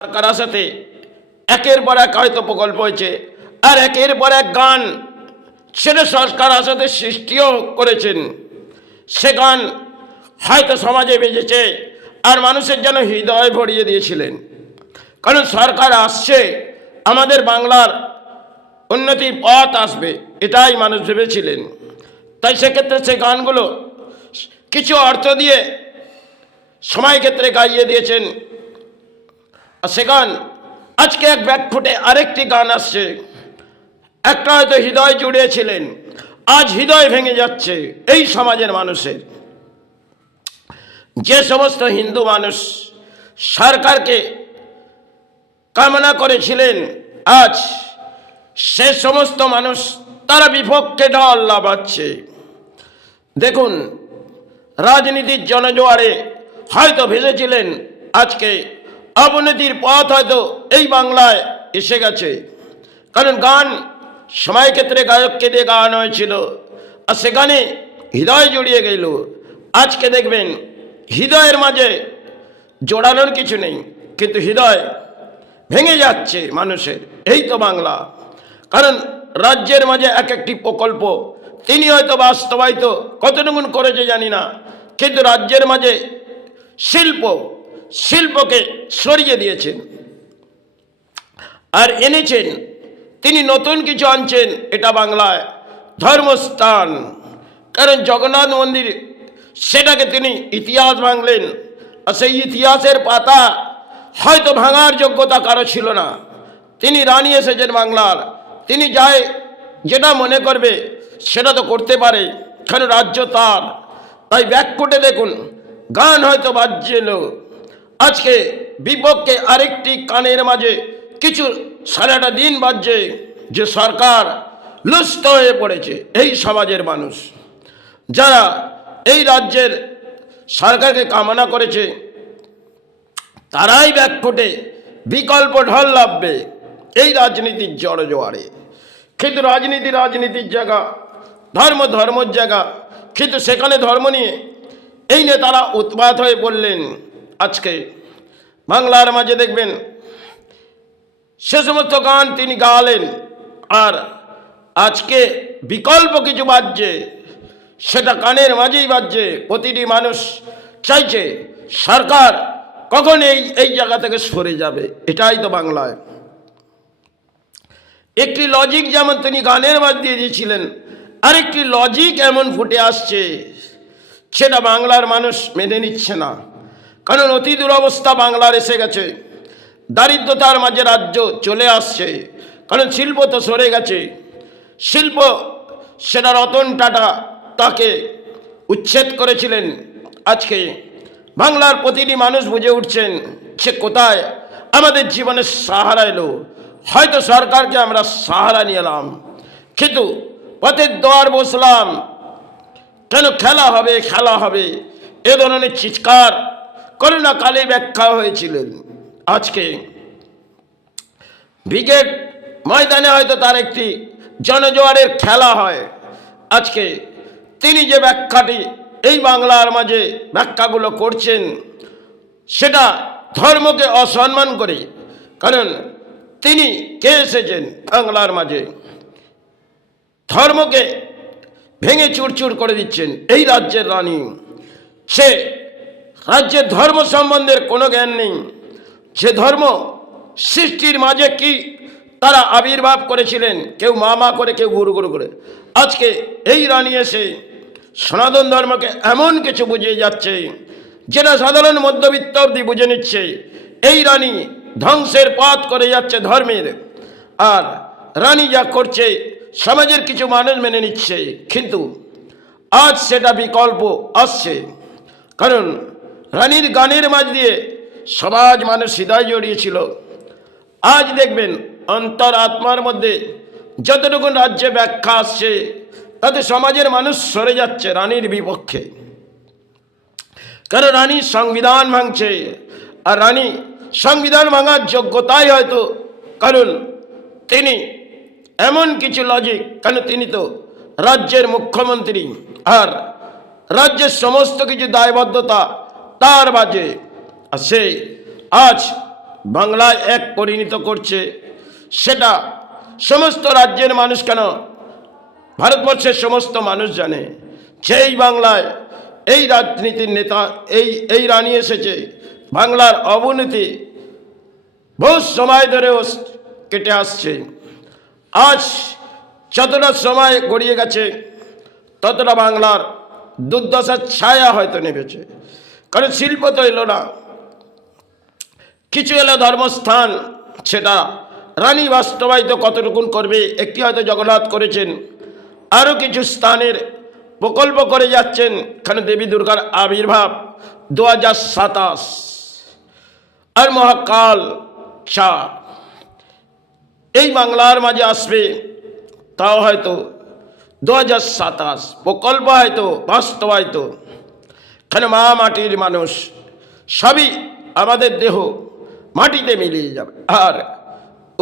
সরকারের সাথে একের পর এক হয়তো প্রকল্প হয়েছে আর একের পর এক গান সেটা সরকারের সাথে সৃষ্টিও করেছেন। সে গান হয়তো সমাজে বেজেছে আর মানুষের যেন হৃদয় ভরিয়ে দিয়েছিলেন। কারণ সরকার আসছে, আমাদের বাংলার উন্নতির পথ আসবে, এটাই মানুষ ভেবেছিলেন। তাই সেক্ষেত্রে সে গানগুলো কিছু অর্থ দিয়ে সময় ক্ষেত্রে গাইয়ে দিয়েছেন। আর সে গান আজকে এক ব্যাকফুটে আরেকটি গান আসছে। একটা হয়তো হৃদয় জুড়িয়েছিলেন, আজ হৃদয় ভেঙে যাচ্ছে এই সমাজের মানুষের। যে সমস্ত হিন্দু মানুষ সরকারকে কামনা করেছিলেন, আজ সে সমস্ত মানুষ তারা বিপক্ষে ঢল লাফাচ্ছে। দেখুন, রাজনীতির জনজোয়ারে হয়তো ভেসেছিলেন, আজকে অবনতির পথ হয়তো এই বাংলায় এসে গেছে। কারণ গান সময় ক্ষেত্রে গায়ককে দিয়ে গান হয়েছিল আর সেখানে হৃদয় জড়িয়ে গেল। আজকে দেখবেন হৃদয়ের মাঝে জোড়ানোর কিছু নেই, কিন্তু হৃদয় ভেঙে যাচ্ছে মানুষের। এই তো বাংলা। কারণ রাজ্যের মাঝে এক একটি প্রকল্প তিনি হয়তো বাস্তবায়িত কতটুকুন করেছে জানি না, কিন্তু রাজ্যের মাঝে শিল্পকে সরিয়ে দিয়েছেন আর এনেছেন তিনি নতুন কিছু আনছেন। এটা বাংলায় ধর্মস্থান। কারণ জগন্নাথ মন্দির সেটাকে তিনি ইতিহাস ভাঙলেন আর সেই ইতিহাসের পাতা হয়তো ভাঙার যোগ্যতা কারো ছিল না। তিনি রানী এসেছেন বাংলার, তিনি যায় যেটা মনে করবে সেটা তো করতে পারে, কারণ রাজ্য তার। তাই ব্যাকফুটে দেখুন গান হয়তো বাজছিল, আজকে বিপক্ষে আরেকটি কানের মাঝে কিছু সারাটা দিন বাজছে যে সরকার লুষ্ট হয়ে পড়েছে। এই সমাজের মানুষ যারা এই রাজ্যের সরকারকে কামনা করেছে তারাই ব্যাকফুটে বিকল্প ঢল লাভবে এই রাজনীতির জড়জোয়ারে। কিন্তু রাজনীতির জায়গা, ধর্মের জায়গা, কিন্তু সেখানে ধর্ম নিয়ে এই নেতারা উৎপাত হয়ে পড়লেন। আজকে বাংলার মাঝে দেখবেন সে সমস্ত গান তিনি গাওয়ালেন আর আজকে বিকল্প কিছু বাজছে, সেটা কানের মাঝেই বাজছে। প্রতিটি মানুষ চাইছে সরকার কখন এই জায়গা থেকে সরে যাবে। এটাই তো বাংলায় একটি লজিক যেমন তিনি গানের মাঝ দিয়ে দিয়েছিলেন, আরেকটি লজিক এমন ফুটে আসছে সেটা বাংলার মানুষ মেনে নিচ্ছে না। কারণ অতি দুরবস্থা বাংলার এসে গেছে, দারিদ্রতার মাঝে রাজ্য চলে আসছে। কারণ শিল্প তো সরে গেছে। শিল্প সেটা রতন টাটা তাকে উচ্ছেদ করেছিলেন। আজকে বাংলার প্রতিটি মানুষ বুঝে উঠছেন সে কোথায় আমাদের জীবনের সাহারা এলো। হয়তো সরকারকে আমরা সাহারা নিয়ে এলাম, কিন্তু পথের দ্বার বসলাম, কেন খেলা হবে এ ধরনের চিৎকার করোনা কালে ব্যাখ্যা হয়েছিলেন। আজকে ব্রিগেড ময়দানে হয়তো তার একটি জনজোয়ারের খেলা হয়। আজকে তিনি যে ব্যাখ্যাটি এই বাংলার মাঝে ব্যাখ্যাগুলো করছেন সেটা ধর্মকে অসম্মান করে। কারণ তিনি কে এসেছেন বাংলার মাঝে, ধর্মকে ভেঙে চুরচুর করে দিচ্ছেন এই রাজ্যের রানী। সে রাজ্যের ধর্ম সম্বন্ধের কোনো জ্ঞান নেই। সে ধর্ম সৃষ্টির মাঝে কি তারা আবির্ভাব করেছিলেন, কেউ মা করে, কেউ গুরু করে। আজকে এই রানী এসে সনাতন ধর্মকে এমন কিছু বুঝিয়ে যাচ্ছে যেটা সাধারণ মধ্যবিত্ত অবধি বুঝে নিচ্ছে। এই রানী ধ্বংসের পথ করে যাচ্ছে ধর্মের। আর রানী যা করছে সমাজের কিছু মানুষ মেনে নিচ্ছে, কিন্তু আজ সেটা বিকল্প আসছে। কারণ রানীর গানের মাঝ দিয়ে সমাজ মানুষ হৃদয় জড়িয়েছিল। আজ দেখবেন অন্তর আত্মার মধ্যে যতটুকু রাজ্যে ব্যাখ্যা আসছে তাতে সমাজের মানুষ সরে যাচ্ছে রানীর বিপক্ষে। কারণ রানী সংবিধান ভাঙছে, আর রানী সংবিধান ভাঙার যোগ্যতাই হয়তো, কারণ তিনি এমন কিছু লজিক, কারণ তিনি তো রাজ্যের মুখ্যমন্ত্রী আর রাজ্যের সমস্ত কিছু দায়বদ্ধতা তার বাজে। আর সে আজ বাংলায় এক পরিণত করছে, সেটা সমস্ত রাজ্যের মানুষ কেন ভারতবর্ষের সমস্ত মানুষ জানে যে এই বাংলায় এই রাজনীতির নেতা এই রানী এসেছে। বাংলার অবনতি বহু সময় ধরেও কেটে আসছে। আজ যতটা সময় গড়িয়ে গেছে ততটা বাংলার দুর্দশার ছায়া হয়তো নেমেছে। কারণ শিল্প তো এলো না, কিছু এলো ধর্মস্থান, সেটা রানী বাস্তবায়িত কতটুকুন করবে। একটি হয়তো জগন্নাথ করেছেন, আরও কিছু স্থানের প্রকল্প করে যাচ্ছেন। এখানে দেবী দুর্গার আবির্ভাব 2027 আর মহাকাল চা এই বাংলার মাঝে আসবে, তাও হয়তো 2027 প্রকল্প হয়তো বাস্তবায়িত। এখানে মা মাটির মানুষ সবই আমাদের দেহ মাটিতে মিলিয়ে যাবে। আর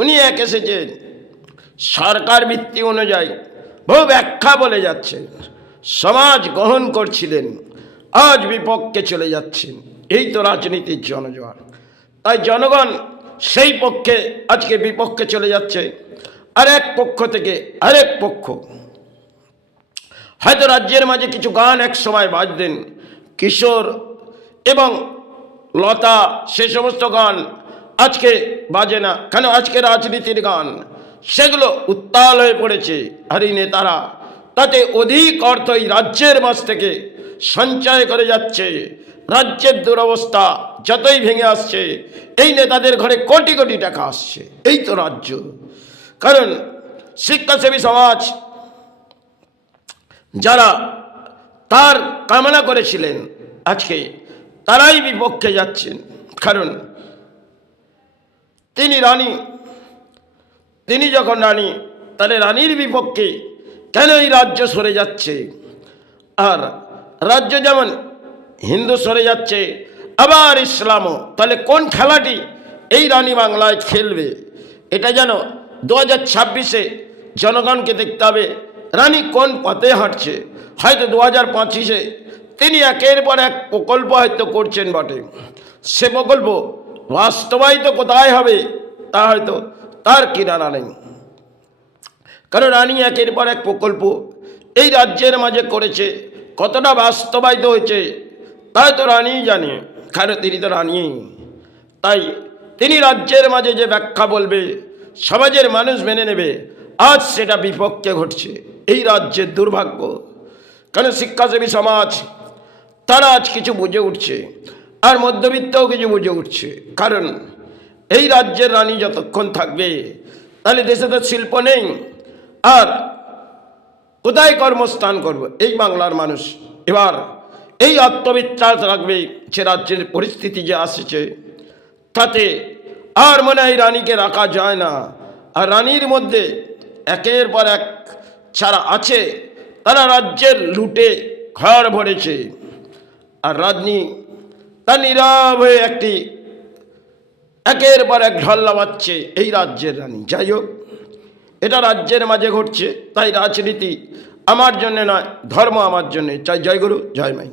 উনি এক এসেছেন সরকার ভিত্তি অনুযায়ী বহু ব্যাখ্যা বলে যাচ্ছেন, সমাজ গ্রহণ করছিলেন, আজ বিপক্ষে চলে যাচ্ছেন। এই তো রাজনীতির জনজোয়ার। তাই জনগণ সেই পক্ষে আজকে বিপক্ষে চলে যাচ্ছে, আর এক পক্ষ থেকে আরেক পক্ষ। হয়তো রাজ্যের মাঝে কিছু গান এক সময় বাজতেন, কিশোর এবং লতা, সে সমস্ত গান আজকে বাজে না কেন? আজকে রাজনীতির গান সেগুলো উত্তাল হয়ে পড়েছে। আর এই নেতারা তাতে অধিক অর্থ এই রাজ্যের মাঝ থেকে সঞ্চয় করে যাচ্ছে। রাজ্যের দুরবস্থা যতই ভেঙে আসছে, এই নেতাদের ঘরে কোটি কোটি টাকা আসছে। এই তো রাজ্য। কারণ শিক্ষাসেবী সমাজ যারা তার কামনা করেছিলেন, আজকে তারাই বিপক্ষে যাচ্ছেন। কারণ তিনি যখন রানী, তাহলে রানীর বিপক্ষে কেন এই রাজ্য সরে যাচ্ছে? আর রাজ্য যেমন হিন্দু সরে যাচ্ছে, আবার ইসলামও। তাহলে কোন খেলাটি এই রানী বাংলায় খেলবে? এটা যেন 2026-এ জনগণকে দেখতে হবে রানী কোন পথে হাঁটছে। হয়তো 2025-এ তিনি একের পর এক প্রকল্প হয়তো করছেন বটে, সে প্রকল্প বাস্তবায়িত কোথায় হবে তা হয়তো তার কিনারা নেই। কারণ রানী একের পর এক প্রকল্প এই রাজ্যের মাঝে করেছে, কতটা বাস্তবায়িত হয়েছে তাই তো রানীই জানে। কারণ তিনি তো রানী। তাই তিনি রাজ্যের মাঝে যে ব্যাখ্যা বলবে সমাজের মানুষ মেনে নেবে, আজ সেটা বিপক্ষে ঘটছে। এই রাজ্যের দুর্ভাগ্য। কারণ শিক্ষাসেবী সমাজ তারা আজ কিছু বুঝে উঠছে, আর মধ্যবিত্তও কিছু বুঝে উঠছে। কারণ এই রাজ্যের রানী যতক্ষণ থাকবে, তাহলে দেশে তো শিল্প নেই, আর কোথায় কর্মস্থান করবে এই বাংলার মানুষ? এবার এই আত্মবিশ্বাস রাখবে যে রাজ্যের পরিস্থিতি যে আসছে, তাতে আর মনে হয় রানীকে রাখা যায় না। আর রানীর মধ্যে একের পর এক যারা আছে, তারা রাজ্যের লুটে ঘর ভরেছে। আর রানী তা নীরব হয়ে একটি একের পর এক ঢল্লা পাচ্ছে এই রাজ্যের রানী। যাই হোক, এটা রাজ্যের মাঝে ঘটছে। তাই রাজনীতি আমার জন্য নয়, ধর্ম আমার জন্যে। চাই জয় গুরু, জয় মাই।